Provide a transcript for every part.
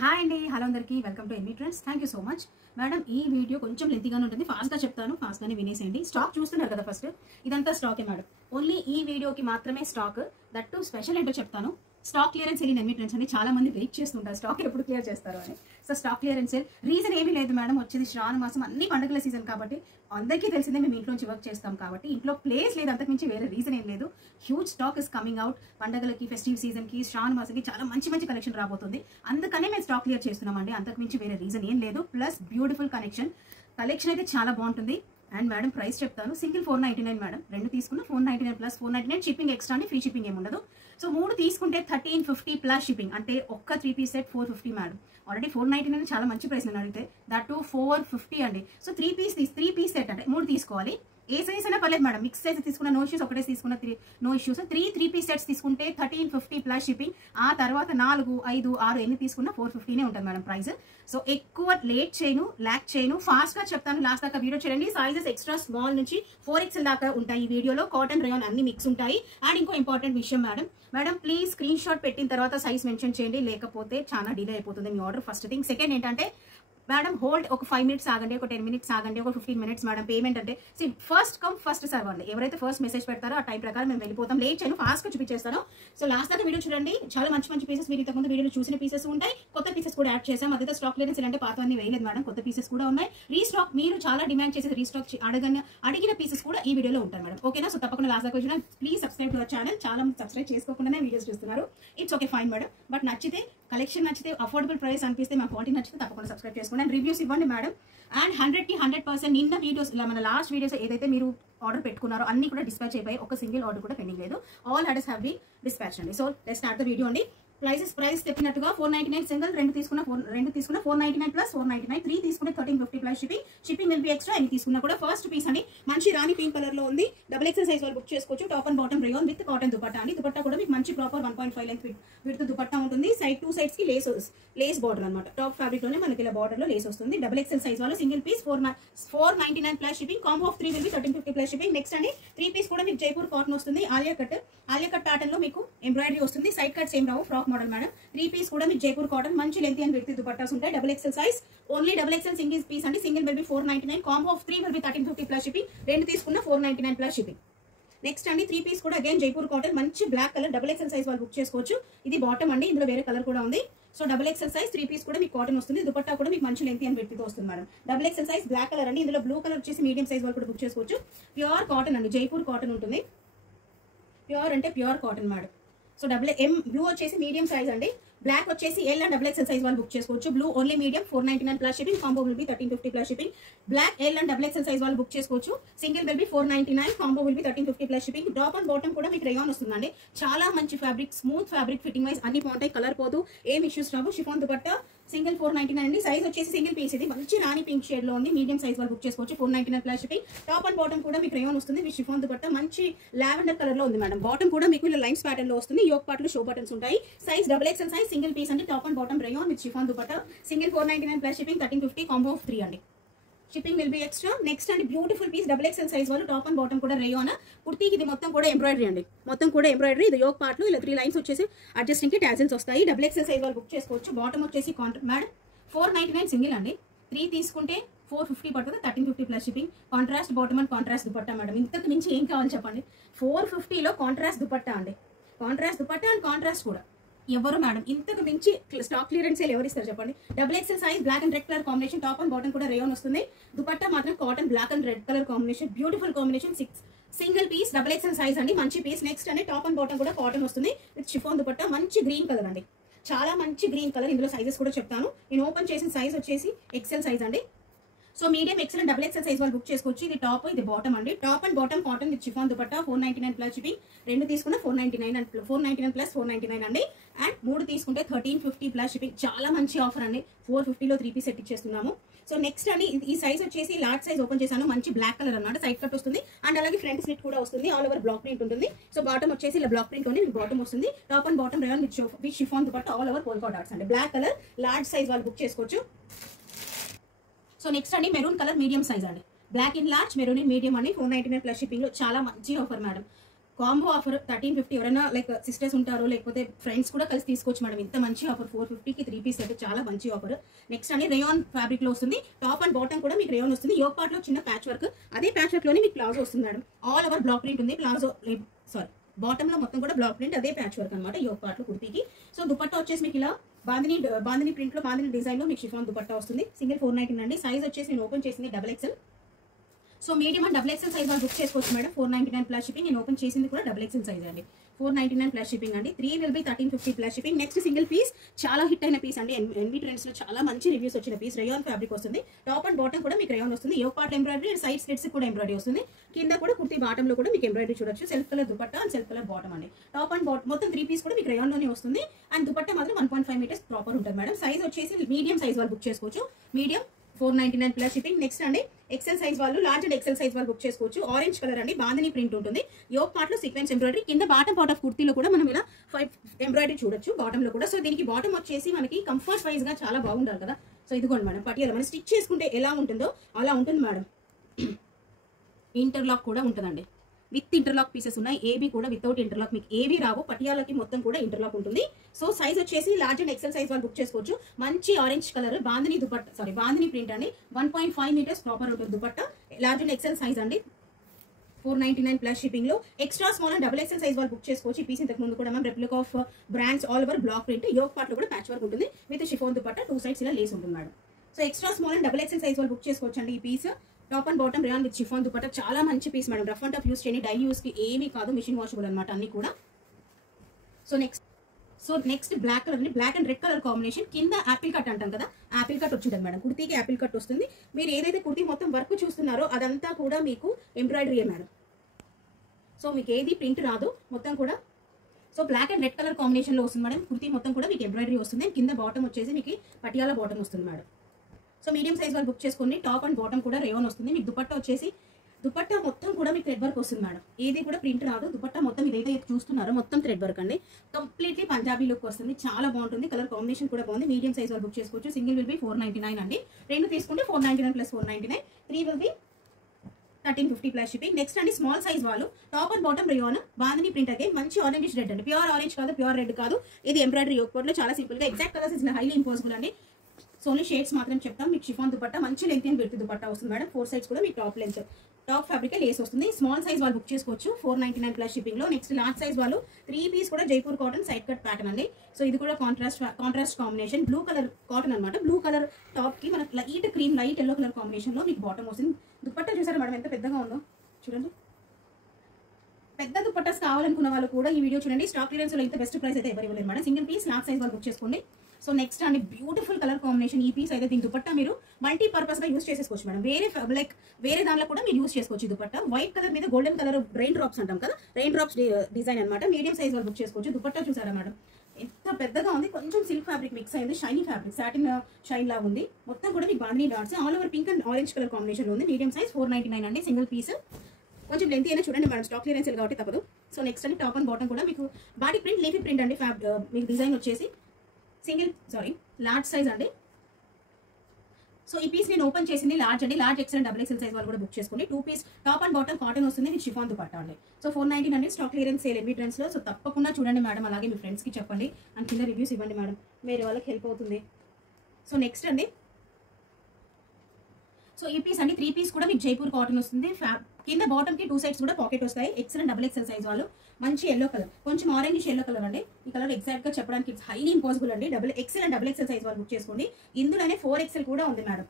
Hi అండి, hello అందరికీ, welcome to NV trends. Thank you so much madam. ఈ video కొంచెం లెంతీగానే ఉంటుంది, ఫాస్ట్గా చెప్తాను, ఫాస్ట్గానే వినేసేయండి. స్టాక్ చూస్తున్నారు కదా, ఫస్ట్ ఇదంతా స్టాకే మేడం. ఓన్లీ ఈ వీడియోకి మాత్రమే స్టాక్, దట్టు స్పెషల్ ఏంటో చెప్తాను. Stock clearance sale in NV trends అని చాలా మంది వెయిట్ చేస్తుంటారు, స్టాక్ ఎప్పుడు క్లియర్ చేస్తారు అని. So stock clearance sale reason ఏమీ లేదు మేడం, వచ్చేది శ్రావణ మాసం, అన్ని పండుగల సీజన్ కాబట్టి అందరికీ తెలిసిందే, మేము ఇంట్లోంచి వర్క్ చేస్తాం కాబట్టి ఇంట్లో ప్లేస్ లేదు, అంతకుమించి వేరే రీజన్ ఏం లేదు. Huge stock is coming out. పండుగలకి, ఫెస్టివ్ సీజన్కి, శ్రావణ మాసంకి చాలా మంచి మంచి కలెక్షన్ రాబోతుంది, అందుకనే మేము స్టాక్ క్లియర్ చేస్తున్నామండి, అంతకుమించి వేరే రీజన్ ఏం లేదు. ప్లస్ బ్యూటిఫుల్ కలెక్షన్ అయితే చాలా బాగుంటుంది. అండ్ మేడం ప్రైస్ చెప్తాను, సింగిల్ 499 మేడం, రెండు తీసుకున్న 499 ప్లస్ 499 షిప్పింగ్ ఎక్స్ట్రా అండి, ఫ్రీ షిప్పింగ్ ఏమి ఉండదు. సో మూడు తీసుకుంటే 1350 ప్లస్ షిప్పింగ్, అంటే ఒక్క 3 పీస్ సెట్ 450 మేడం. ఆల్రెడీ 499 చాలా మంచి ప్రైస్ నేను అడిగితే, దట్ 450 అండి. సో 3 పీస్ సెట్ అంటే మూడు తీసుకోవాలి. ఏ సైజ్ అయినా పర్లేదు మేడం, మిక్స్ సైజ్ తీసుకున్న నో ఇష్యూస్, ఒకటే తీసుకున్న నో ఇష్యూస్. 3 పీస్ సెట్స్ తీసుకుంటే 1350 ప్లస్ షిప్పింగ్. ఆ తర్వాత 4, 5, 6 ఎన్ని తీసుకున్నా 450నే ఉంటుంది మేడం ప్రైస్. సో ఎక్కువ లేట్ చేయను, ల్యాక్ చేయను, ఫాస్ట్ గా చెప్తాను, లాస్ట్ దాకా వీడియో చేయండి. సైజెస్ ఎక్స్ట్రా స్మాల్ నుంచి 4XL దాకా ఉంటాయి ఈ వీడియోలో. కాటన్, రేయాన్ అన్ని మిక్స్ ఉంటాయి. అండ్ ఇంకో ఇంపార్టెంట్ విషయం మేడం ప్లీజ్ స్క్రీన్ షాట్ పెట్టిన తర్వాత సైజ్ మెన్షన్ చేయండి, లేకపోతే చాలా డిలే అయిపోతుంది మీ ఆర్డర్. First thing. సెకండ్ ఏంటంటే మేడం హోల్డ్, ఒక 5 మినిట్స్ ఆగండి, ఒక 10 మినిట్స్ ఆగండి, ఒక 15 మినిట్స్ మేడం. పేమెంట్ అంటే ఫస్ట్ కమ్ ఫస్ట్ సర్వ్ అండి, ఎవరైతే ఫస్ట్ మెసేజ్ పెడతారో ఆ టైం ప్రకారం మేము వెళ్ళిపోతాం. లేట్ చేయను, ఫాస్ట్ గా చూపించేస్తాను. సో లాస్ట్ దాకా వీడియో చూడండి, చాలా మంచి మంచి పీసెస్ మీరు ఇంతకుముందు వీడియోలో చూసిన పీసెస్ ఉంటాయి, కొత్త పీసెస్ కూడా యాడ్ చేసాం. అదే స్టాక్ క్లియరెన్స్ అంటే పాత అన్ని వేయలేదు మేడం, కొత్త పీసెస్ కూడా ఉన్నాయి. రీస్టాక్ మీరు చాలా డిమాండ్ చేసేది, రీస్టాక్ అడిగిన పీసెస్ కూడా ఈ వీడియోలో ఉంటాయి మేడం, ఓకేనా? సో తప్పకుండా లాస్ట్ దాకా చూడండి. Please subscribe to our channel. చాలా మంది సబ్స్క్రైబ్ చేసుకోకుండానే వీడియోస్ చూస్తున్నారు. It's okay, fine madam. But నచ్చితే, కలెక్షన్ నచ్చితే, అఫోర్డబుల్ ప్రైస్ అనిపిస్తే, మా క్వాలిటీ నచ్చితే తప్పకుండా సబ్స్క్రైబ్ చేసుకోండి అండ్ రివ్యూస్ ఇవ్వండి మేడం. అండ్ 100కి 100% నిన్న వీడియోస్, ఇలా మన లాస్ట్ వీడియోస్ ఏదైతే మీరు ఆర్డర్ పెట్టుకున్నారో అన్ని కూడా డిస్పాచ్ అయిపోయి, ఒక సింగిల్ ఆర్డర్ కూడా పెండింగ్ లేదు. All orders have been dispatch అండి. So let's start the video అండి. ప్రైస్ చెప్పినట్టుగా 499 సింగిల్, రెండు తీసుకున్న 499 ప్లస్ 499, 3 తీసుకుంటే 1350 plus shipping will be extra. ఎన్ని తీసుకున్నా కూడా. ఫస్ట్ పీస్ అండి, మంచి రాణి పింక్ కలర్ లో ఉంది, XXL సైజ్ వాళ్ళు బుక్ చేసుకోవచ్చు. Top and bottom rayon with cotton dupatta అండి. దుపట్టా కూడా మీకు మంచి ప్రాపర్ 1.5 లెంత్ విత్ దుపట్టా ఉంటుంది. సైడ్ 2 సైడ్స్ కి లేస్ బార్డర్ అనమాట. టాప్ ఫ్యాబ్రిక్ లోనే మనకి ఇలా బార్డర్ లో లేస్ వస్తుంది. XXL సైజ్ వాళ్ళు single piece 499 plus shipping. Combo of 3 will be 1350 plus shipping. Next అండి 3 పీస్ కూడా మీకు జైపూర్ కాటన్ వస్తుంది. ఆలియా కట్ ప్యాటర్న్ లో మీకు ఎంబ్రాయిడరీ వస్తుంది. సైడ్ కట్ సేమ్ రావు, ఫ్రాక్ మోడల్ మేడం. 3 పీస్ కూడా మీకు జైపూర్ కాటన్, మంచి లెంత్ అండ్ విడ్త్ దుపట్టాస్ ఉంటాయి. XXL size, only XXL single piece అండి. Single will be 499, combo of 3 will be 1350 plus shipping. రెండు తీసుకున్న 499 ప్లస్ షిప్పింగ్. నెక్స్ట్ అండి 3 పీస్ కూడా అగైన్ జైపూర్ కాటన్, మంచి బ్లాక్ కలర్, XXL సైజ్ వాళ్ళు బుక్ చేసుకోవచ్చు. ఇది బాటమ్ అండి, ఇందులో వేరే కలర్ కూడా ఉంది. సో XXL సైజ్ 3 పీస్ కూడా మీకు కాటన్ వస్తుంది. దుపట్టా కూడా మీకు మంచి లెంత్ అండ్ విడ్త్ వస్తుంది madam. XXL size black colour అండి, ఇందులో బ్లూ కలర్ వచ్చేసి మీడియం సైజ్ వాళ్ళు కూడా బుక్ చేసుకోవచ్చు. ప్యూర్ కాటన్ అండి, జైపూర్ కాటన్ ఉంటుంది. ప్యూర్ అంటే pure cotton madam. So blue వచ్చేసి మీడియం సైజ్ అండి, బ్లాక్ వచ్చేసి L అండ్ XXL సైజ్ వాళ్ళు బుక్ చేసుకోవచ్చు. Blue only medium 499 plus shipping. Combo will be 1350 plus shipping. Black L and XXL size వాళ్ళు book చేసుకోవచ్చు. Single will be 499, combo will be 1350 plus shipping. Top and bottom కూడా మీకు rayon వస్తుందండి. చాలా మంచి fabric, smooth fabric, fitting wise అన్ని బాగుంటాయి, colour పోదు, ఏం ఇష్యూస్ రావు. షిఫాన్ దుపట్టా సింగిల్ 499 అండి. సైజ్ వచ్చేసి సింగిల్ పీస్, ఇది మంచి రాణి పింక్ షేడ్ లో ఉంది. మీడియం సైజ్ వాళ్ళు బుక్ చేసుకోవచ్చు. 499 plus shipping. Top and bottom కూడా మీకు రేయాన్ వస్తుంది. విత్ షిఫాన్ దుపట్టా మంచి లావెండర్ కలర్ లో ఉంది మేడం. బాటమ్ కూడా మీకు ఇలా లైన్స్ ప్యాటర్న్ లో వస్తుంది. యోక్ పార్ట్ లో షో బటన్స్ ఉంటాయి. Size XXL size single piece అండి. Top and bottom rayon with chiffon dupatta. Single 499 plus shipping, 1350, combo of 3 అండి. Shipping will be extra. Next అండి బ్యూటిఫుల్ పీస్, XXL సైజ్ వాళ్ళు, top and bottom కూడా rayon. కుర్తీకి ఇది మొత్తం కూడా ఎంబ్రాయిడరీ అండి, మొత్తం కూడా ఎంబ్రాయిడరీ. ఇది యోక్ పార్ట్ లో ఇలా 3 లైన్స్ వచ్చేసి అడ్జస్టింగ్ కి టాజిల్స్ వస్తాయి. XXL సైజ్ వాళ్ళు బుక్ చేసుకోవచ్చు. బాటమ్ వచ్చేసి మేడం 499 సింగిల్ అండి. 3 తీసుకుంటే 450 పడుతుంది, 1350 plus shipping. Contrast bottom and contrast dupatta madam. ఇంతకు మించి ఏం కావాలి చెప్పండి? 450లో కాంట్రాస్ట్ దుపట్టా అండి, కాంట్రాస్ట్ దుపట్టా అండ్ కాంట్రాస్ట్ కూడా ఎవరు మేడం ఇంతకు మించి స్టాక్ క్లియరెన్స్ సేల్ ఎవరు ఇస్తారు చెప్పండి? XXL size black and red colour combination. Top and bottom కూడా రేయాన్ వస్తుంది. దుపట్టా మాత్రం cotton, black and red colour combination, beautiful combination. Single piece XXL size అండి, మంచి పీస్. నెక్స్ట్ అండి టాప్ అండ్ బాటమ్ కూడా కాటన్ వస్తుంది విత్ షిఫాన్ దుపట్టా. మంచి green colour అండి, చాలా మంచి గ్రీన్ కలర్. ఇందులో సైజెస్ కూడా చెప్తాను. నేను ఓపెన్ చేసిన సైజ్ వచ్చేసి XL సైజ్ అండి. So medium, XL and XXL size వాళ్ళు బుక్ చేసుకోవచ్చు. ఇది టాప్, ఇది బాటమ్ అండి. Top and bottom cotton with chiffon dupatta. 499 plus shipping. రెండు తీసుకున్న 499 ప్లస్ 499 అండి. అండ్ 3 తీసుకుంటే 1350 ప్లస్ షిప్పింగ్. చాలా మంచి ఆఫర్ అండి. 450లో 3 పీస్ సెట్ ఇచ్చేస్తున్నాము. సో నెక్స్ట్ అండి ఈ సైజ్ వచ్చేసి లార్జ్ సైజ్ ఓపెన్ చేశాను. మంచి బ్లాక్ కలర్ అన్నమాట. సైడ్ కట్ వస్తుంది అండ్ అలాగే ఫ్రంట్ స్లిట్ కూడా వస్తుంది. ఆల్ ఓవర్ బ్లాక్ ప్రింట్ ఉంటుంది. సో బాటమ్ వచ్చేసి ఇలా బ్లాక్ ప్రింట్ ఉంది, బాటమ్ వస్తుంది. Top and bottom rayon with chiffon dupatta. All over polka dots అండి. బ్లాక్ కలర్, లార్జ్ సైజ్ వాళ్ళు బుక్ చేసుకోవచ్చు. సో నెక్స్ట్ అండి మెరూన్ కలర్, మీడియం సైజ్ అండి. Black in large, maroon in medium అండి. 499 ప్లస్ షిప్పింగ్ లో చాలా మంచి ఆఫర్ మేడం. Combo offer 1350. ఎవరైనా లైక్ సిస్టర్స్ ఉంటారో లేకపోతే ఫ్రెండ్స్ కూడా కలిసి తీసుకోవచ్చు మేడం. ఇంత మంచి ఆఫర్ 450కి 3 పీస్ సెట్ చాలా మంచి ఆఫర్. నెక్స్ట్ అని రేయాన్ ఫ్యాబ్రిక్ లో వస్తుంది. టాప్ అండ్ బాటమ్ కూడా మీకు రేయాన్ వస్తుంది. యోక్ పార్ట్ లో చిన్న ప్యాచ్ వర్క్, అదే ప్యాచ్ వర్క్ లోనే మీకు ప్లాజో వస్తుంది madam. All over black print ఉంది. ప్లాజో బాటమ్ లో మొత్తం కూడా బ్లాక్ ప్రింట్, అదే ప్యాచ్ వర్క్ అనమాట యోక్ పార్ట్ లో కుర్తీకి. సో దుపట్టా వచ్చేసి మీకు ఇలా బాందిని ప్రింట్ లో బాందిని డిజైన్ లో మీకు షిఫాన్ దుపట్టా వస్తుంది. సింగిల్ 499 అండి. సైజ్ వచ్చేసి నేను ఓపెన్ చేసింది XXL. So medium and XXL size వాళ్ళు బుక్ చేసుకోవచ్చు మేడం. 499 plus shipping. నేను ఓపెన్ చేసింది కూడా XXL సైజ్ అండి. 499 ప్లస్ షిప్పింగ్ అండి. 3 will be 1350 plus shipping. Next single piece చాలా హిట్ అయిన పీస్ అండి. ఎన్వి ట్రెండ్స్ లో చాలా మంచి రివ్యూస్ వచ్చిన పీస్. రేయాన్ ఫ్యాబ్రిక్ వస్తుంది. టాప్ అండ్ బాటమ్ కూడా మీకు రేయాన్ వస్తుంది. Yoke part embroidery and side slits కూడా ఎంబ్రాయిడరీ వస్తుంది. కింద కూడా కుర్తీ బాటమ్ లో కూడా మీకు ఎంబ్రాయిడరీ చూడొచ్చు. Self colour dupatta and self colour bottom అండి. టాప్ అండ్ బాటమ్ మొత్తం 3 పీస్ కూడా మీకు రేయాన్ లోనే వస్తుంది. అండ్ దుపట్టా మాత్రం 1.5 మీటర్స్ ప్రాపర్ ఉంటుంది మేడం. సైజ్ వచ్చేసి మీడియం సైజ్ వాళ్ళు బుక్ చేసుకోవచ్చు. Medium 499 plus shipping. నెక్స్ట్ అండి ఎక్సెల్ సైజ్ వాళ్ళు, లార్జ్ అండ్ ఎక్సెల్ సైజ్ వాళ్ళు బుక్ చేసుకోవచ్చు. ఆరెంజ్ కలర్ అండి. బాందిని ప్రింట్ ఉంటుంది. యోక్ పార్ట్ లో సీక్వెన్స్ ఎంబ్రాయిడరీ, కింద బాటమ్ పార్ట్ ఆఫ్ కుర్తీలో కూడా మనం ఇలా 5 ఎంబ్రాయిడరీ చూడొచ్చు బాటమ్ లో కూడా. సో దీనికి బాటమ్ వచ్చేసి మనకి కంఫర్ట్ వైజ్ గా చాలా బాగుండాలి కదా. సో ఇదిగోండి మేడం, పటియాల మనం స్టిచ్ చేసుకుంటే ఎలా ఉంటుందో అలా ఉంటుంది మేడం. ఇంటర్లాక్ కూడా ఉంటుందండి. విత్ ఇంటర్లాక్ పీసెస్ ఉన్నాయి. ఏబీ కూడా వితౌట్ ఇంటర్లాక్, మీకు ఏబీ రావు. పటియాలకి మొత్తం కూడా ఇంటర్లాక్ ఉంటుంది. సో సైజ్ వచ్చేసి లార్జ్ అండ్ ఎక్సెల్ సైజ్ వాళ్ళు బుక్ చేసుకోవచ్చు. మంచి orange colour bandhani dupatta, bandhani print అండి. 1.5 మీటర్స్ ప్రాపర్ ఉంటుంది dupatta. Large and XL size అండి. 499 ప్లస్ షిప్పింగ్ లో. Extra small and XXL size వాళ్ళు బుక్ చేసుకోవచ్చు. ఈ పీస్ ఇంతకు ముందు కూడా మనం replica of brands all over black print. Yoke part లో కూడా ప్యాచ్ వర్క్ ఉంటుంది. విత్ షిఫాన్ దుపట్టా 2 సైడ్స్ ఇలా లేస్ ఉంటుంది madam. So extra small and XXL size వాళ్ళు బుక్ చేసుకోవచ్చు అండి. ఈ piece top and bottom rayon with chiffon dupatta చాలా మంచి piece madam. Rough and tough use చేయండి. డైలీ యూస్ కి ఏమీ కాదు. మిషన్ వాషబుల్ అనమాట అన్ని కూడా. సో నెక్స్ట్ బ్లాక్ కలర్ అండి. Black and red colour combination. కింద యాపిల్ కట్ అంటాం కదా, యాపిల్ కట్ వచ్చింది మేడం. కుర్తీకి యాపిల్ కట్ వస్తుంది. మీరు ఏదైతే కుర్తీ మొత్తం వర్క్ చూస్తున్నారో అదంతా కూడా మీకు ఎంబ్రాయిడరీ మేడం. సో మీకు ఏది ప్రింట్ రాదు మొత్తం కూడా. So black and red colour combination లో వస్తుంది మేడం. కుర్తీ మొత్తం కూడా మీకు ఎంబ్రాయిడరీ వస్తుంది. కింద బాటమ్ వచ్చేసి మీకు పటియాల బాటమ్ వస్తుంది మేడం. సో మీడియం సైజ్ వాళ్ళు బుక్ చేసుకోండి. టాప్ అండ్ బాటమ్ కూడా రేయాన్ వస్తుంది. మీకు దుపట్టా వచ్చేసి దుపట్టా మొత్తం కూడా మీకు థ్రెడ్ వర్క్ వస్తుంది మేడం. ఏది కూడా ప్రింట్ రాదు. దుపట్టా మొత్తం ఇదైతే చూస్తున్నారో మొత్తం థ్రెడ్ వర్క్ అండి. కంప్లీట్లీ పంజాబీ లుక్ వస్తుంది. చాలా బాగుంటుంది. కలర్ కాంబినేషన్ కూడా బాగుంది. మీడియం సైజ్ వాళ్ళు బుక్ చేసుకోవచ్చు. సింగిల్ విల్ బి 499 అండి. 2 తీసుకుంటే 499 plus 499. 3 will be 1350 plus shipping. Next అండి స్మాల్ సైజ్ వాళ్ళు, top and bottom rayon bandhani print అయితే మంచి ఆరెంజ్ రెడ్ అండి. ప్యూర్ ఆరెంజ్ కాదు, ప్యూర్ రెడ్ కాదు. ఇది ఎంబ్రాయిడరీ యోక్ పార్ట్ లో చాలా సింపుల్ గా. Exact colours is highly impossible అండి. సో ఓన్లీ షేడ్స్ మాత్రం చెప్తాం. మీకు షిఫాన్ దుపట్టా మంచి లెంత్ అండ్ విడ్త్ దుపట్టా వస్తుంది మేడం. 4 సైడ్స్ కూడా మీకు top length top fabric Lay's వస్తుంది. స్మాల్ సైజ్ వాళ్ళు బుక్ చేసుకోవచ్చు 499 ప్లస్ షిప్పింగ్ లో. నెక్స్ట్ లార్జ్ సైజ్ వాళ్ళు 3 పీస్ కూడా Jaipur cotton side cut pattern అండి. సో ఇది కూడా contrast combination. Blue colour cotton అనమాట. బ్లూ కలర్ టాప్ కి మనకి light cream, light yellow colour combination లో మీకు బాటమ్ వస్తుంది. దుపట్టా చూసారా మేడం ఎంత పెద్దగా ఉందో చూడండి. పెద్ద దుపట్టాస్ కావాలనుకున్న వాళ్ళు కూడా ఈ వీడియో చూడండి. స్టాక్ క్లియరెన్స్ లో ఇంత బెస్ట్ ప్రైస్ అయితే ఎవరు ఇవ్వలేదు madam. Single piece large size వాళ్ళు బుక్ చేసుకోండి. సో నెక్స్ట్ అండి బ్యూటిఫుల్ కలర్ కాంబినేషన్. ఈ పీస్ అయితే దీని దుపట్టా మీరు మల్టీపర్పస్ గా యూస్ చేసుకోవచ్చు మేడం. వేరే దాంట్లో కూడా మీరు యూస్ చేసుకోవచ్చు. ఈ దుపట్టా వైట్ కలర్ మీద గోల్డెన్ కలర్ రెయిన్ డ్రాప్స్ అంటాం కదా, రెయిన్ డ్రాప్స్ డిజైన్ అనమాట. మీడియం సైజ్ వాళ్ళు బుక్ చేసుకోవచ్చు. దుపట్టా చూసారా మేడం ఎంత పెద్దగా ఉంది. కొంచెం సిల్క్ ఫ్యాబ్రిక్ మిక్స్ అయింది. షైనీ ఫ్యాబ్రిక్, సాటిన్ షైన్ లాగా ఉంది. మొత్తం కూడా మీకు bandhani dots all over pink and orange colour combination లో ఉంది. మీడియం సైజ్ 499 అండి. Single piece. కొంచెం లెంత్ అయినా చూడండి మేడం. స్టాక్ క్లియరెన్స్ కాబట్టి తప్పదు. సో నెక్స్ట్ అండి టాప్ అండ్ బాటమ్ కూడా మీకు బాడీ ప్రింట్, లీఫీ ప్రింట్ అండి. మీకు డిజైన్ వచ్చేసి లార్జ్ సైజ్ అండి. సో ఈ పీస్ నేను ఓపెన్ చేసింది లార్జ్ అండి. Large XL and XXL size వాళ్ళు కూడా బుక్ చేసుకోండి. 2 piece top and bottom cotton వస్తుంది. మీకు షిఫాన్ దుపట్టా అండి. సో 499 అండి. Stock clearance sale NV trends లో. సో తప్పకుండా చూడండి మేడం. అలాగే మీ ఫ్రెండ్స్ కి చెప్పండి అండ్ కింద రివ్యూస్ ఇవ్వండి మేడం. వేరే వాళ్ళకి హెల్ప్ అవుతుంది. సో నెక్స్ట్ అండి సో ఈ పీస్ అండి 3 పీస్ కూడా మీకు జైపూర్ కాటన్ వస్తుంది. కింద బాటమ్ కి 2 సైడ్స్ కూడా పాకెట్ వస్తాయి. ఎక్సెల్ అండ్ XXL సైజ్ వాళ్ళు మంచి ఎల్లో కలర్, కొంచెం ఆరెంజ్ ఎల్లో కలర్ అండి. ఈ కలర్ ఎగ్జాక్ట్ గా చెప్పడానికి ఇట్స్ హైలీ ఇంపాసిబుల్ అండి. XXL అండ్ XXL సైజ్ వాళ్ళు బుక్ చేసుకోండి. ఇందులోనే 4XL కూడా ఉంది మేడం.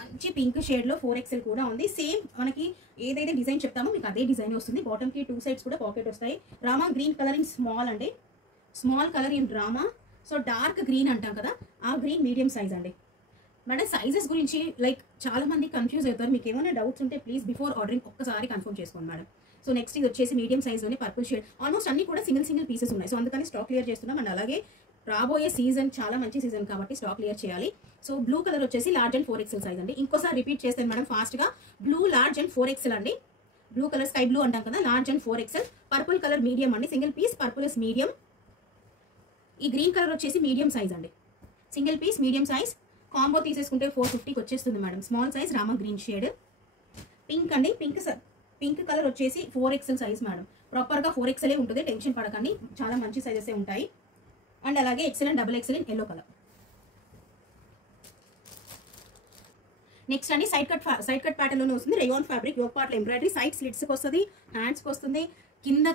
మంచి పింక్ షేడ్ లో 4XL కూడా ఉంది. సేమ్ మనకి ఏదైతే డిజైన్ చెప్తామో మీకు అదే డిజైన్ వస్తుంది. బాటమ్ కి 2 సైడ్స్ కూడా పాకెట్ వస్తాయి. Rama green colour in small అండి. Small colour in Rama. So dark green అంటాం కదా, ఆ గ్రీన్ మీడియం సైజ్ అండి. మేడం సైజెస్ గురించి లైక్ చాలా మంది కన్ఫ్యూజ్ అవుతారు. మీకు ఏమైనా డౌట్స్ ఉంటే ప్లీజ్ బిఫోర్ ఆర్డరింగ్ ఒక్కసారి కన్ఫర్మ్ చేసుకోండి మేడం. సో నెక్స్ట్ ఇది వచ్చేసి మీడియం సైజ్లోనే పర్పుల్ షేడ్. ఆల్మోస్ట్ అన్ని కూడా సింగిల్ పీసెస్ ఉన్నాయి. సో అందుకని స్టాక్ క్లియర్ చేస్తున్నాం. అండ్ అలాగే రాబోయే సీజన్ చాలా మంచి సీజన్ కాబట్టి స్టాక్ క్లియర్ చేయాలి. సో బ్లూ కలర్ వచ్చేసి లార్జ్ అండ్ 4XL సైజ్ అండి. ఇంకోసారి రిపీట్ చేస్తాను మేడం ఫాస్ట్ గా. బ్లూ లార్జ్ అండ్ 4XL అండి. బ్లూ కలర్ స్కై బ్లూ అంటాం కదా, large and 4XL. Purple colour medium అండి. Single piece purple is medium. ఈ గ్రీన్ కలర్ వచ్చేసి మీడియం సైజ్ అండి. Single piece medium size. Combo తీసేసుకుంటే 450కి వచ్చేస్తుంది madam. Small size Rama green shade. Pink అండి. పింక్ కలర్ వచ్చేసి 4XL సైజ్ మేడం. ప్రాపర్గా 4XL ఉంటుంది, టెన్షన్ పడకండి, చాలా మంచి సైజెస్ ఉంటాయి. అండ్ అలాగే XL and XXL in yellow colour. Next అండి సైడ్ కట్ ప్యాటర్న్ లోనే వస్తుంది. Rayon fabric, yoke part embroidery, side స్లిట్స్కి వస్తుంది, హ్యాండ్స్కి వస్తుంది, కింద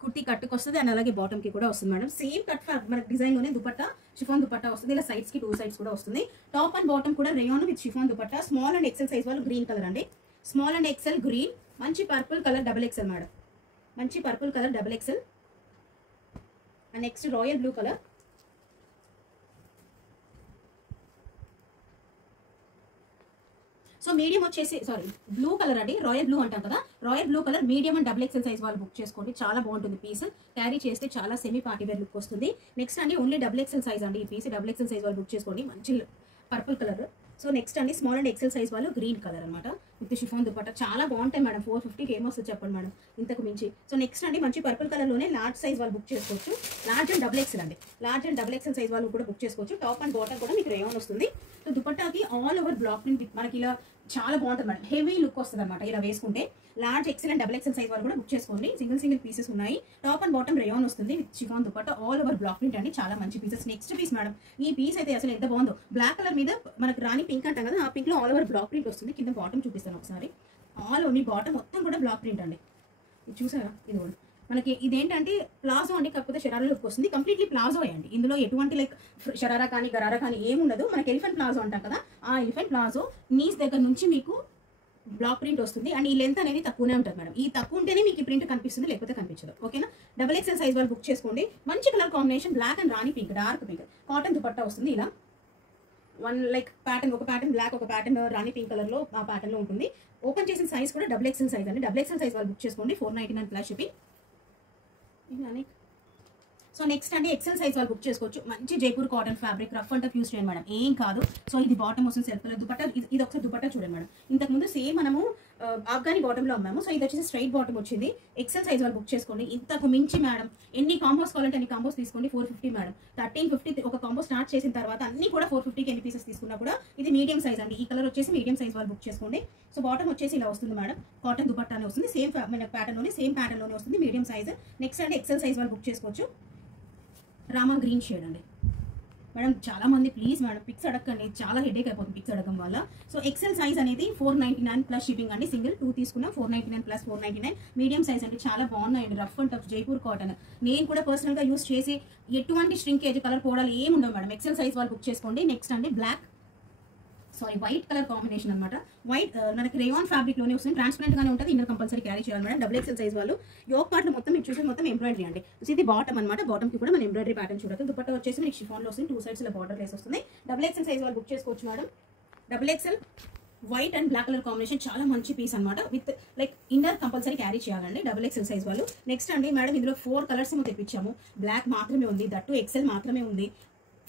కుర్తి కట్టుకు వస్తుంది, అండ్ అలాగే బాటమ్ కి కూడా వస్తుంది మేడం. సేమ్ కట్ మన డిజైన్ లోనే దుపట్టా, షిఫాన్ దుపట్టా వస్తుంది. ఇలా సైడ్స్ కి 2 సైడ్స్ కూడా వస్తుంది. టాప్ అండ్ బాటమ్ కూడా rayon with chiffon dupatta. Small and XL size వాళ్ళు గ్రీన్ కలర్ అండి. స్మాల్ అండ్ XL గ్రీన్, మంచి పర్పుల్ కలర్ XXL మేడం, మంచి purple colour XXL. And next royal blue colour. So medium వచ్చేసి blue colour అండి, royal blue అంటాం కదా, royal blue colour medium and XXL size వాళ్ళు book చేసుకోండి. చాలా బాగుంటుంది పీస్, క్యారీ చేస్తే చాలా సెమీ పార్టీ వేర్ లుక్ వస్తుంది. నెక్స్ట్ అండి ఓన్లీ XXL సైజ్ అండి ఈ పీస్, XXL సైజ్ వాళ్ళు బుక్ చేసుకోండి. మంచి పర్పుల్ కలర్. సో నెక్స్ట్ అండి స్మాల్ అండ్ XL సైజ్ వాళ్ళు గ్రీన్ కలర్ అనమాట విత్ షిఫాన్ దుపట్టా. చాలా బాగుంటాయి మేడం. 450కి ఏమొస్తుంది చెప్పండి మేడం, ఇంతకు మించి. సో నెక్స్ట్ అండి మంచి పర్పుల్ కలర్ లోనే లార్జ్ సైజ్ వాళ్ళు బుక్ చేసుకోవచ్చు. లార్జ్ అండ్ XXL అండి, లార్జ్ అండ్ XXL సైజ్ వాళ్ళు కూడా బుక్ చేసుకోవచ్చు. టాప్ అండ్ బాటమ్ కూడా మీకు రేయాన్ వస్తుంది. సో దుపట్టాకి ఆల్ ఓవర్ బ్లాక్ ప్రింట్ మనకి ఇలా చాలా బాగుంటుంది మేడం, హెవీ లుక్ వస్తుంది అనమాట ఇలా వేసుకుంటే. Large XL and XXL size వాళ్ళు కూడా బుక్ చేసుకోండి. సింగిల్ పీసెస్ ఉన్నాయి. టాప్ అండ్ బాటమ్ రేయాన్ వస్తుంది with chiffon dupatta, all over black print అండి, చాలా మంచి పీసెస్. నెక్స్ట్ పీస్ మేడం, ఈ పీస్ అయితే అసలు ఎంత బాగుందో. బ్లాక్ కలర్ మీద మనకి రాణి పింక్ అంటాం కదా, ఆ పింక్ లో ఆల్ ఓవర్ బ్లాక్ ప్రింట్ వస్తుంది. కింద బాటమ్ చూపిస్తాను ఒకసారి. ఆల్ ఓవర్ మీ బాటమ్ మొత్తం కూడా బ్లాక్ ప్రింట్ అండి, ఇది చూసారా. ఇది కూడా మనకి ఇదేంటంటే ప్లాజో అండి, కాకపోతే షరారా లుక్ వస్తుంది. కంప్లీట్లీ ప్లాజో అండి, ఇందులో ఎటువంటి లైక్ షరారా కానీ గరారా కానీ ఏముండదు. మనకి ఎలిఫెంట్ ప్లాజో అంటాం కదా, ఆ ఎలిఫెంట్ ప్లాజో నీస్ దగ్గర నుంచి మీకు బ్లాక్ ప్రింట్ వస్తుంది. అండ్ ఈ లెంత్ అనేది తక్కువనే ఉంటుంది మేడం. ఈ తక్కువ ఉంటేనే మీకు ఈ ప్రింట్ కనిపిస్తుంది, లేకపోతే కనిపించదు. ఓకేనా. XXL సైజ్ వాళ్ళు బుక్ చేసుకోండి. మంచి colour combination, black and rani pink, dark pink. Cotton dupatta వస్తుంది ఇలా వన్ లైక్ ప్యాటర్న్, ఒక ప్యాటర్న్ బ్లాక్, ఒక ప్యాటర్న్ రాణి పింక్ కలర్ లో ఆ ప్యాటర్న్ లో ఉంటుంది. ఓపెన్ చేసిన సైజ్ కూడా XXL సైజ్ అండి. XXL సైజ్ వాళ్ళు బుక్ చేసుకోండి. 499 ప్లస్ షిప్పింగ్. సో నెక్స్ట్ అండి XL సైజ్ వాళ్ళు బుక్ చేసుకోవచ్చు. మంచి Jaipur cotton fabric, rough and tough use చేయండి మేడం, ఏం కాదు. సో ఇది బాటమ్ వస్తుంది సెల్ఫ్ కలర్ దుపట్టా. ఇది ఒకసారి దుపట్టా చూడండి మేడం. ఇంతకుముందు సేమ్ మనము ఆఫ్ఘానీ బాటమ్ లో అమ్మాము. సో ఇది వచ్చేసి స్ట్రైట్ బాటమ్ వచ్చింది. XL సైజ్ వాళ్ళు బుక్ చేసుకోండి. ఇంతకు మించి మేడం ఎన్ని కాంబోస్ కావాలంటే అన్ని కాంబోస్ తీసుకోండి. 450 మేడం, 1350 ఒక కాంబో స్టార్ట్ చేసిన తర్వాత అన్ని కూడా 450కి ఎన్ని పీసెస్ తీసుకున్నా కూడా ఇది మీడియం సైజ్ అండి. ఈ కలర్ వచ్చేసి మీడియం సైజ్ వాళ్ళు బుక్ చేసుకోండి. సో బాటమ్ వచ్చేసి ఇలా వస్తుంది మేడం, కాటన్ దుపట్టానే వస్తుంది. సేమ్ ప్యాటర్న్ లోనే వస్తుంది, మీడియం సైజ్. నెక్స్ట్ అండి XL సైజ్ వాళ్ళు బుక్ చేసుకోవచ్చు. రామా గ్రీన్ షేడ్ అండి మేడం. చాలా మంది ప్లీజ్ మేడం పిక్స్ అడగండి, చాలా హెడేక్ అయిపోతుంది పిక్స్ అడగడం వల్ల. సో XL సైజ్ అనేది 499 ప్లస్ షిప్పింగ్ అండి. సింగిల్ 2 తీసుకున్నా 499 ప్లస్ 499. మీడియం సైజ్ అండి, చాలా బాగున్నాయండి. Rough and tough Jaipur cotton. నేను కూడా పర్సనల్ గా యూస్ చేసి ఎటువంటి స్ట్రింకేజ్ కలర్ పోవడాలు ఏమి ఉండవు మేడం. XL సైజ్ వాళ్ళు బుక్ చేసుకోండి. నెక్స్ట్ అండి వైట్ కలర్ కాంబినేషన్ అనమాట. వైట్ మనకి రేయాన్ ఫ్యాబ్రిక్ లోనే వస్తుంది. ట్రాన్స్పరెంట్ గానే ఉంటుంది. ఇన్నర్ కంపల్సరీ క్యారీ చేయాలి మేడం. XXL సైజ్ వాళ్ళు. యోక్ పార్ట్ లో మొత్తం మీరు చూసే మొత్తం ఎంబ్రాయిడరీ అండి. ఇది బాటమ్ అనమాట. బాటమ్ కి కూడా మన ఎంబ్రాయిడరీ ప్యాటర్న్ చూడదు. దుపట్టా వచ్చేసి మీకు షిఫాన్ లో వస్తుంది. 2 సైడ్స్ లో బార్డర్ లేస్ వస్తుంది. XXL సైజ్ వాళ్ళు బుక్ చేసుకోవచ్చు madam. XXL white and black colour combination, చాలా మంచి పీస్ అనమాట. With like inner compulsory carry చేయాలండి XXL సైజ్ వాళ్ళు. నెక్స్ట్ అండి మేడం ఇందులో 4 కలర్స్ ఏమో తెప్పించాము. బ్లాక్ మాత్రమే ఉంది, దట్టు XL మాత్రమే ఉంది.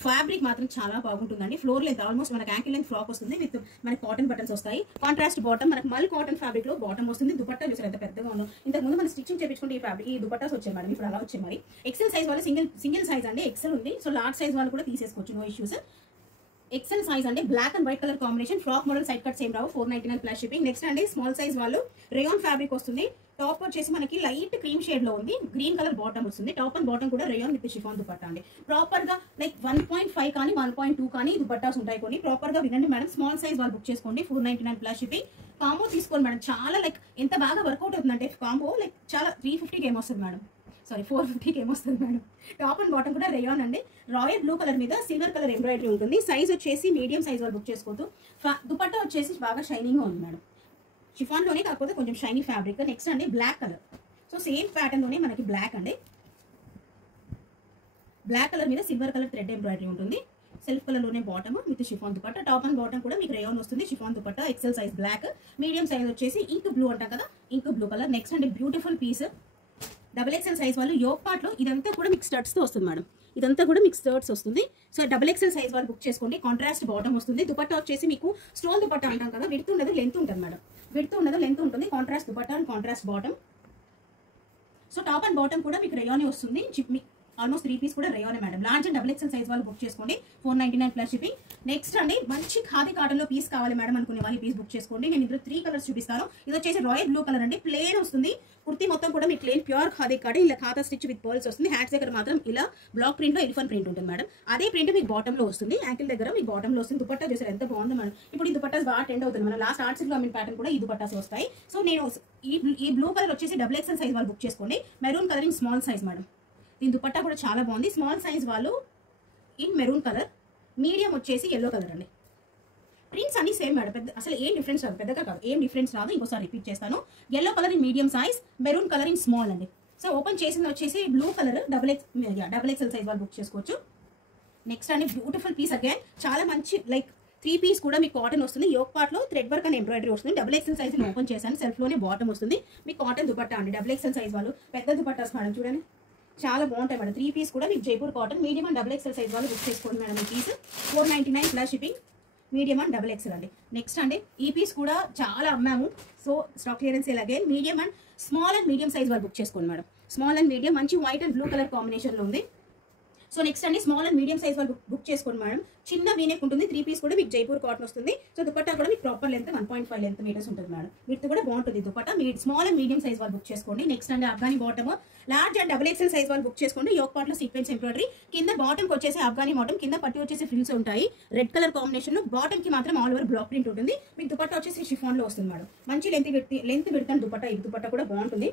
ఫ్యాబ్రిక్ మాత్రం చాలా బాగుంటుందండి. ఫ్లోర్ లెంత్ ఆల్మోస్ట్ మనకి యాంకిల్ లెంత్ ఫ్రాక్ వస్తుంది. విత్ మనకి కాటన్ బటన్స్ వస్తాయి. కాంట్రాస్ట్ బాటమ్, మనకి మల్ కాటన్ ఫ్యాబ్రిక్ లో బాటమ్ వస్తుంది. దుపట్టా చూసారు ఎంత పెద్దగా ఉందో. ఇంతకు ముందు మనం స్టిచ్చింగ్ చేయించుకుంటే ఈ ఫ్యాబ్రిక్, ఈ దుపట్టాస్ వచ్చాయి మేడం, ఇప్పుడు అలా వచ్చాయి. మరి XL సైజ్ వాళ్ళు సింగిల్ సైజ్ అండి, XL ఉంది. సో లార్జ్ సైజ్ వాళ్ళు కూడా తీసేసుకోవచ్చు, నో ఇష్యూస్. XL సైజ్ అండి, black and white colour combination, frock model, side cut same రావు. 499 ప్లస్ షిప్పింగ్. నెక్స్ట్ అండి స్మాల్ సైజ్ వాళ్ళు రేయాన్ ఫ్యాబ్రిక్ వస్తుంది. టాప్ వచ్చేసి మనకి లైట్ క్రీమ్ షేడ్ లో ఉంది. గ్రీన్ కలర్ బాటమ్ వస్తుంది. టాప్ అండ్ బాటమ్ కూడా రేయాన్ విత్ షిఫాన్ దుపట్టా అండి. ప్రాపర్ గా లైక్ 1.5 కానీ 1.2 కానీ దుపట్టాస్ ఉంటాయి కొన్ని. ప్రాపర్ గా వినండి మేడం. స్మాల్ సైజ్ వాళ్ళు బుక్ చేసుకోండి. 499 ప్లస్ షిప్పింగ్. కాంబో తీసుకోండి మేడం. చాలా లైక్ ఎంత బాగా వర్కౌట్ అవుతుందంటే కాంబో లైక్ చాలా 350కి ఏమొస్తుంది మేడం, 450కి ఏమొస్తుంది మేడం. టాప్ అండ్ బాటమ్ కూడా రేయాన్ అండి. రాయల్ బ్లూ కలర్ మీద సిల్వర్ కలర్ ఎంబ్రాయిడరీ ఉంటుంది. సైజ్ వచ్చేసి మీడియం సైజ్ వాళ్ళు బుక్ చేసుకోవచ్చు. దుపట్టా వచ్చేసి బాగా షైనింగ్ గా ఉంది మేడం. షిఫాన్ లోనే కాకపోతే కొంచెం షైనీ ఫ్యాబ్రిక్. నెక్స్ట్ అండి black colour. So same pattern లోనే మనకి బ్లాక్ అండి. బ్లాక్ కలర్ మీద సిల్వర్ కలర్ థ్రెడ్ ఎంబ్రాయిడరీ ఉంటుంది. సెల్ఫ్ కలర్ లోనే bottom with chiffon dupatta. Top and bottom కూడా మీకు రేయాన్ వస్తుంది. Chiffon dupatta. XL size black. Medium size వచ్చేసి ఇంక్ బ్లూ అంటాం కదా, ఇంక్ బ్లూ కలర్. నెక్స్ట్ అండి బ్యూటిఫుల్ పీస్. XXL సైజ్ వాళ్ళు యోక్ పార్ట్ లో ఇదంతా కూడా మీకు స్టడ్స్ తో వస్తుంది మేడం. ఇదంతా కూడా మీకు స్టర్ట్స్ వస్తుంది. సో XXL సైజ్ వాళ్ళు బుక్ చేసుకోండి. కాంట్రాస్ట్ బాటమ్ వస్తుంది. దుపట్టా వచ్చేసి మీకు స్టోన్ దుపట్టా అంటాం కదా, విడ్త్ ఉండదు లెంత్ ఉంటుంది మేడం. విడ్త్ ఉండదు లెంత్ ఉంటుంది. Contrast dupatta and contrast bottom. So top and bottom కూడా మీకు రేయానే వస్తుంది. ఆల్మోస్ట్ 3 పీస్ కూడా రేయానే madam. Large and XXL size వాళ్ళు బుక్ చేసుకోండి. 499 ప్లస్ షిప్పింగ్. నెక్స్ట్ అండి మంచి ఖాదీ కాటన్ లో పీస్ కావాలి మేడం అనుకునే వాళ్ళు పీస్ బుక్ చేసుకోండి. నేను ఇందులో 3 కలర్స్ చూపిస్తాను. ఇది వచ్చేసి రాయల్ బ్లూ కలర్ అండి, ప్లేన్ వస్తుంది. కుర్తీ మొత్తం కూడా మీకు ప్లేన్ ప్యూర్ ఖాదీ కాటన్, ఇలా ఖాతా స్టిచ్ విత్ పర్ల్స్ వస్తుంది. హ్యాండ్స్ దగ్గర మాత్రం ఇలా బ్లాక్ ప్రింట్ లో ఎలిఫెంట్ ప్రింట్ ఉంటుంది మేడం. అదే ప్రింట్ మీకు బాటమ్ లో వస్తుంది, యాంకిల్ దగ్గర మీకు బాటమ్ లో వస్తుంది. దుపట్టా చూసారు ఎంత బాగుంది మేడం. ఇప్పుడు ఈ దుపట్టాస్ బాగా ట్రెండ్ అవుతుంది మేడం. లాస్ట్ ఆర్ట్ సిల్క్ లో ప్యాటర్న్ కూడా ఈ దుపట్టాస్ వస్తాయి. సో నేను ఈ బ్లూ కలర్ వచ్చేసి XXL సైజ్ వాళ్ళు బుక్ చేసుకోండి. Maroon colouring small size madam. దీని దుపట్టా కూడా చాలా బాగుంది. స్మాల్ సైజ్ వాళ్ళు ఇన్ మెరూన్ కలర్, మీడియం వచ్చేసి ఎల్లో కలర్ అండి. ప్రింట్స్ అన్ని సేమ్ మేడం, పెద్ద అసలు ఏం డిఫరెన్స్ రాదు, పెద్దగా కాదు, ఏం డిఫరెన్స్ రాదు. ఇంకోసారి రిపీట్ చేస్తాను. Yellow colour in medium size, maroon colour in small అండి. సో ఓపెన్ చేసింది వచ్చేసి బ్లూ కలర్ XXL సైజ్ వాళ్ళు బుక్ చేసుకోవచ్చు. నెక్స్ట్ అండి బ్యూటిఫుల్ పీస్ అగైన్, చాలా మంచి లైక్ 3 పీస్ కూడా మీకు కాటన్ వస్తుంది. యోక్ పార్ట్ లో థ్రెడ్ వర్క్ అండ్ ఎంబ్రాయిడరీ వస్తుంది. XXL సైజ్ ఓపెన్ చేశాను, సెల్ఫ్ లోనే బాటమ్ వస్తుంది. మీకు కాటన్ దుపట్టా అండి. XXL సైజ్ వాళ్ళు పెద్ద దుపట్టాస్ మేడం, చూడండి చాలా బాగుంటాయి మేడం. 3 పీస్ కూడా మీకు Jaipur cotton, medium and XXL size వాళ్ళు బుక్ చేసుకోండి మేడం. ఈ piece 499 plus shipping, medium and XXL అండి. నెక్స్ట్ అండి ఈ పీస్ కూడా చాలా అమ్మాము, so stock clearance again medium and small and medium size వాళ్ళు బుక్ చేసుకోండి మేడం. స్మాల్ అండ్ మీడియం మంచి white and blue colour combination లో ఉంది. సో నెక్స్ట్ అండి స్మాల్ అండ్ మీడియం సైజ్ వాళ్ళు బుక్ చేసుకోండి మేడం. చిన్న వీనెక్ ఉంటుంది. 3 పీస్ కూడా మీకు జైపూర్ కాటన్ వస్తుంది. సో దుపట్టా కూడా మీకు ప్రాపర్ లెంత్ 1.5 లెంత్ మీటర్స్ ఉంటుంది మేడం. వీటి కూడా బాగుంటుంది dupatta. Small and medium size వాళ్ళు బుక్ చేసుకోండి. నెక్స్ట్ అండి Afghani bottom, large and XXL size వాళ్ళు బుక్ చేసుకోండి. యోక్ పార్ట్ లో సీక్వెన్స్ ఎంబ్రాయిడరీ, కింద బాటమ్ వచ్చేసి అఫ్గానీ బాటమ్, కింద పట్టు వచ్చేసి ఫ్రిల్స్ ఉంటాయి రెడ్ కలర్ కాంబినేషన్ లో. బాటమ్ కి మాత్రం ఆల్ ఓవర్ బ్లాక్ ప్రింట్ ఉంటుంది. మీకు దుపట్టా వచ్చేసి షిఫాన్ లో వస్తుంది మేడం. మంచి లెంత్ పెడతాను దుపట్టా. ఈ దుపట్టా కూడా బాగుంటుంది.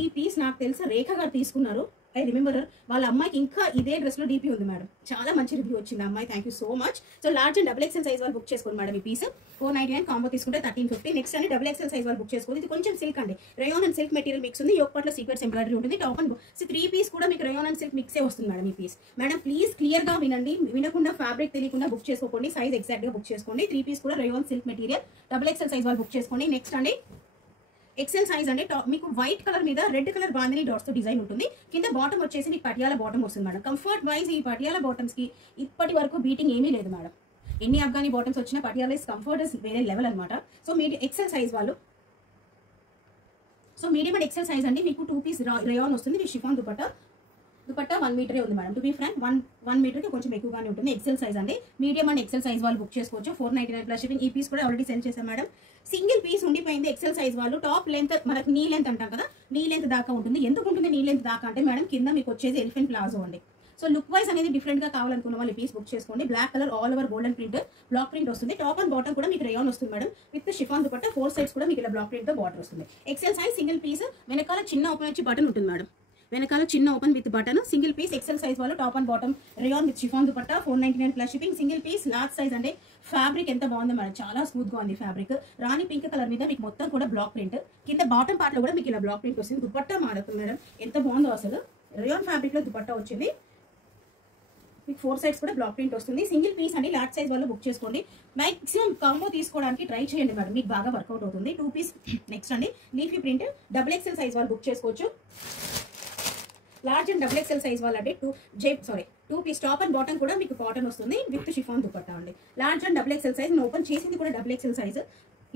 ఈ పీస్ నాకు తెలుసా రేఖ గారు తీసుకున్నారు, ఐ రిమెంబర్. వాళ్ళ అమ్మాయికి ఇంకా ఇదే డ్రెస్ లో డీపీ ఉంది మేడం. చాలా మంచి రివ్యూ వచ్చింది అమ్మాయి, thank you so much. So large and XXL size వాళ్ళు బుక్ చేసుకోండి మేడం. ఈ పీస్ 499 కాంబో తీసుకుంటే 1350. నెక్స్ట్ అండి XXL సైజ్ వాళ్ళు బుక్ చేసుకోండి. ఇది కొంచెం సిల్క్ అండి, rayon and silk material mix ఉంది. యోక్ పార్ట్ లో సీక్వెన్స్ ఎంబ్రాయిడరీ ఉంటుంది. టాప్ అండ్ 3 పీస్ కూడా మీకు రేయాన్ అండ్ సిల్క్ మిక్సే వస్తుంది మేడం. ఈ పీస్ మేడం ప్లీజ్ క్లియర్ గా వినండి, వినకుండా ఫ్యాబ్రిక్ తెలియకుండా బుక్ చేసుకోండి. సైజ్ ఎగ్జాక్ట్ గా బుక్ చేసుకోండి. 3 పీస్ కూడా rayon silk material, XXL size వాళ్ళు బుక్ చేసుకోండి. నెక్స్ట్ అండి XL సైజ్ అంటే మీకు వైట్ కలర్ మీద రెడ్ కలర్ బాందిని డాట్స్ తో డిజైన్ ఉంటుంది. కింద బాటమ్ వచ్చేసి మీకు పటియాలా బాటమ్ వస్తుంది మేడం. కంఫర్ట్ వైజ్ ఈ పటియాలా బాటమ్స్ కి ఇప్పటి వరకు బీటింగ్ ఏమీ లేదు మేడం. ఎన్ని అఫ్గానీ బాటమ్స్ వచ్చినా పటియాలా కంఫర్ట్ వేరే లెవెల్ అనమాట. సో XL సైజ్ వాళ్ళు, so medium and XL size అండి. మీకు 2 పీస్ రేయాన్ వస్తుంది. మీకు షిఫాన్ దుపట్టా 1 మీటరే ఉంది madam. To be frank 1 metre కి కొంచెం ఎక్కువగానే ఉంటుంది. XL సైజ్ అండి. మీడియం అండ్ XL సైజ్ వాళ్ళు బుక్ చేసుకోవచ్చు. 499 ప్లస్ షిప్పింగ్. ఈ పీస్ కూడా ఆల్రెడీ సెండ్ చేశాం మేడం. సింగిల్ పీస్ ఉండిపోయింది. XL సైజ్ వాళ్ళు టాప్ లెంత్ మనకి నీ లెంత్ అంటాం కదా, నీ లెంత్ దాకా ఉంటుంది. ఎందుకు ఉంటుంది నీ లెంత్ దాకా అంటే మేడం కింద మీకు వచ్చేది ఎలిఫెంట్ ప్లాజో అండి. సో లుక్ వైజ్ అనేది డిఫరెంట్ గా కావాలనుకున్న వాళ్ళు పీస్ బుక్ చేసుకోండి. Black colour all over golden print black print వస్తుంది. టాప్ అండ్ బాటమ్ కూడా మీకు రేయాన్ వస్తుంది madam. With chiffon dupatta 4 sides కూడా మీకు ఇలా బ్లాక్ ప్రింట్ తో బార్డర్ వస్తుంది. XL సైజ్ సింగిల్ పీస్, వెనకాల చిన్న ఓపెన్ వచ్చి బటన్ ఉంటుంది మేడం. వెనకాల చిన్న open with button, single piece. XL size వాళ్ళు top and bottom rayon with chiffon dupatta 499 plus shipping. Single piece large size అంటే ఫ్యాబ్రిక్ ఎంత బాగుంది మేడం, చాలా స్మూత్ గా ఉంది ఫ్యాబ్రిక్. రాణి పింక్ కలర్ మీద మీకు మొత్తం కూడా బ్లాక్ ప్రింట్, కింద బాటమ్ పార్ట్ లో కూడా మీకు ఇలా బ్లాక్ ప్రింట్ వస్తుంది. దుపట్టా మారుతుంది మేడం, ఎంత బాగుందో అసలు. రేయాన్ ఫ్యాబ్రిక్ లో దుపట్టా వచ్చింది. మీకు 4 సైడ్స్ కూడా బ్లాక్ ప్రింట్ వస్తుంది. సింగిల్ పీస్ అండి. లార్జ్ సైజ్ వాళ్ళు బుక్ చేసుకోండి. మాక్సిమం కాంబో తీసుకోవడానికి ట్రై చేయండి మేడం, మీకు బాగా వర్కౌట్ అవుతుంది. 2 పీస్. నెక్స్ట్ అండి లీఫీ ప్రింట్ XXL సైజ్ వాళ్ళు బుక్ చేసుకోవచ్చు. లార్జ్ అండ్ XXL సైజ్ వాళ్ళంటే 2 పీస్ టాప్ అండ్ బాటమ్ కూడా మీకు కాటన్ వస్తుంది విత్ షిఫాన్ దుపట్టా అండి. Large and XXL size open చేసింది కూడా XXL సైజ్.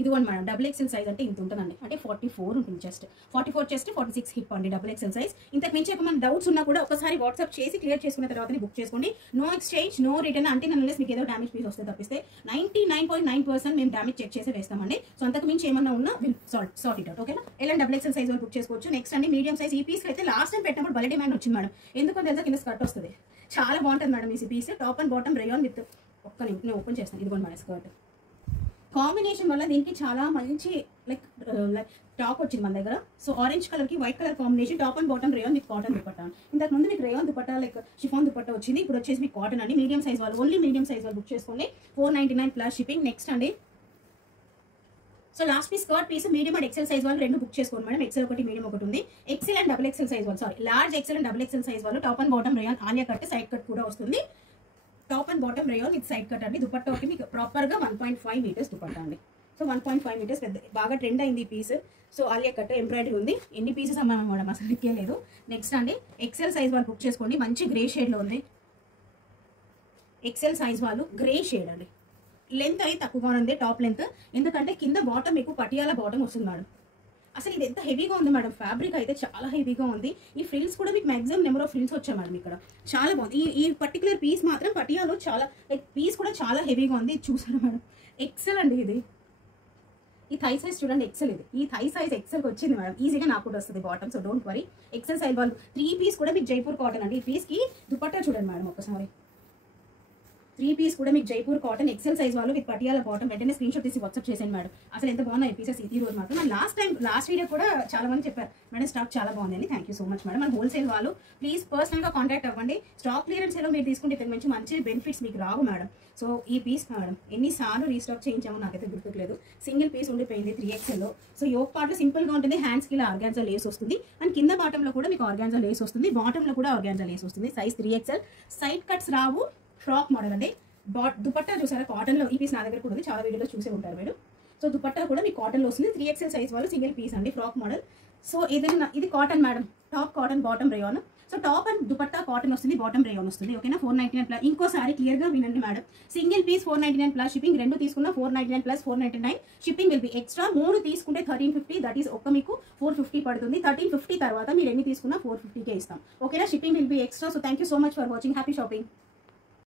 ఇదిగోండి మేడం XXL సైజ్ అంటే ఇంత ఉంటుందండి, అంటే 44 ఉంటుంది చెస్ట్, 44 చెస్ట్ 46 హిప్ అండి XXL సైజ్. ఇంతకు మించి ఏమైనా డౌట్స్ ఉన్నా కూడా ఒకసారి వాట్సాప్ చేసి క్లియర్ చేసుకున్న తర్వాతనే బుక్ చేసుకోండి. No exchange, no return. అంటే అన్లెస్ మీకు ఏదో డ్యామేజ్ పీస్ వస్తే తప్పిస్తే 99.9% మేము డ్యామేజ్ చెక్ చేసి వేస్తామండి. సో అంతకు మించి ఏమన్నా ఉన్నా సార్ట్ ఇట్ అవుట్, ఓకేనా. XXL సైజ్ వాళ్ళు బుక్ చేసుకోవచ్చు. నెక్స్ట్ అండి మీడియం సైజ్. ఈ పీస్ అయితే లాస్ట్ టైం పెట్టినప్పుడు భలే డిమాండ్ వచ్చింది మేడం. ఎందుకో తెలుసా, కింద స్కర్ట్ వస్తుంది, చాలా బాగుంటుంది మేడం ఈ piece. Top and bottom rayon with నేను ఓపెన్ చేస్తాను. ఇదిగోండి మేడం స్కర్ట్ కాంబినేషన్ వల్ల దీనికి చాలా మంచి లైక్ టాప్ వచ్చింది మన దగ్గర. సో ఆరెంజ్ కలర్ కి white colour combination, top and bottom rayon with cotton dupatta. ఇంతకు ముందు మీకు rayon dupatta like chiffon dupatta వచ్చింది, ఇప్పుడు వచ్చేసి మీకు కాటన్ అండి. మీడియం సైజ్ వాళ్ళు, ఓన్లీ మీడియం సైజ్ వాళ్ళు బుక్ చేసుకోండి. 499 ప్లస్ షిప్పింగ్. నెక్స్ట్ అండి so last piece skirt piece medium and XL size వాళ్ళు 2 బుక్ చేసుకోండి మేడం. XL ఒకటి మీడియం ఒకటి ఉంది. XL అండ్ XXL సైజ్ వాళ్ళు, large XL and XXL size వాళ్ళు top and bottom rayon Alia cut, side cut కూడా వస్తుంది. Top and bottom rayon with side cut అండి. దుపట్టాకి మీకు ప్రాపర్ గా 1.5 మీటర్స్ దుపట్టా అండి. సో 1.5 మీటర్స్ పెద్ద, బాగా ట్రెండ్ అయింది ఈ piece. So Alia cut embroidery ఉంది. ఎన్ని పీసెస్ అమ్మాము మేడం అసలు లేదు. నెక్స్ట్ అండి XL సైజ్ వాళ్ళు బుక్ చేసుకోండి. మంచి గ్రే షేడ్ లో ఉంది. XL సైజ్ వాళ్ళు గ్రే షేడ్ అండి. లెంత్ అయితే తక్కువగా ఉంది టాప్ లెంత్, ఎందుకంటే కింద బాటమ్ మీకు పటియాలా బాటమ్ వస్తుంది మేడం. అసలు ఇది ఎంత హెవీగా ఉంది మేడం, ఫ్యాబ్రిక్ అయితే చాలా హెవీగా ఉంది. ఈ ఫ్రిల్స్ కూడా మీకు మాక్సిమం నెంబర్ ఆఫ్ ఫ్రిల్స్ వచ్చాయి మేడం ఇక్కడ, చాలా బాగుంది. ఈ పర్టికులర్ పీస్ మాత్రం పటియాలో చాలా లైక్ పీస్ కూడా చాలా హెవీగా ఉంది. చూసారా మేడం, ఎక్సెల్ అండి ఇది. ఈ థై సైజ్ చూడండి, ఎక్సెల్ ఇది. ఈ థై సైజ్ ఎక్సెల్కి వచ్చింది మేడం, ఈజీగా నాకు కూడా వస్తుంది bottom, so don't worry. XL size వాళ్ళు 3 పీస్ కూడా మీకు జైపూర్ కాటన్ అండి. ఈ పీస్కి దుపట్టా చూడండి మేడం ఒకసారి, 3 పీస్ కూడా మీకు జైపూర్ కాటన్ ఎక్సెల్ సైజ్ వాళ్ళు విత్ పటియాల బాటమ్. వెంటనే స్క్రీన్ షాట్ తీసి వాట్సాప్ చేసేయండి మేడం. అసలు ఎంత బాగున్నాయి పీసెస్ ఈ రోజు మాత్రం. మన లాస్ట్ వీడియో కూడా చాలా మంది చెప్పారు మేడం స్టాక్ చాలా బాగుంది. Thank you so much madam. మన హోల్సేల్ వాళ్ళు ప్లీజ్ పర్సనల్గా కాంటాక్ట్ అవ్వండి. స్టాక్ క్లియరెన్స్ ఏదో మీరు తీసుకుంటే ఇంతకు మంచి బెనిఫిట్స్ మీకు రావు మేడం. సో ఈ పీస్ మేడం ఎన్నిసార్లు రీస్టాక్ చేయించామో నాకైతే గుర్తులేదు. సింగిల్ పీస్ ఉండిపోయింది 3XL. సో యోక్ పార్ట్ సింపుల్గా ఉంటుంది, హ్యాండ్స్కి ఇలా ఆర్గాన్జా లేస్ వస్తుంది, అండ్ కింద బాటంలో కూడా మీకు ఆర్గాన్జా లేస్ వస్తుంది, బాటంలో కూడా ఆర్గాన్జా లేస్ వస్తుంది. Size 3XL. సైడ్ కట్స్ రావు, ఫ్రాక్ మోడల్ అండి. దుపట్టా చూసారా కాటన్లో, ఈ పీస్ నా దగ్గర కూడా ఉంది, చాలా వీడియోలో చూసే ఉంటారు మీరు. సో దుపట్టా కూడా మీకు కాటన్లో వస్తుంది. 3XL సైజ్ వాళ్ళు సింగిల్ పీస్ అండి, ఫ్రాక్ మోడల్. సో ఏదైనా ఇది cotton madam, top cotton, bottom rayon. So top and dupatta cotton వస్తుంది, బాటమ్ రేయాన్ వస్తుంది. ఓకేనా, 499 ప్లస్. ఇంకోసారి క్లియర్గా వినండి madam, single piece 499 plus shipping, 2 తీసుకున్న 499 plus 499 shipping will be extra. 3 తీసుకుంటే 1350, దట్ ఈస్ ఒక్క మీకు 450 పడుతుంది. 1350 తర్వాత మీరు ఎన్ని తీసుకున్నా 450కే ఇస్తాం. ఓకేనా, shipping will be extra. So thank you so much for watching. Happy shopping.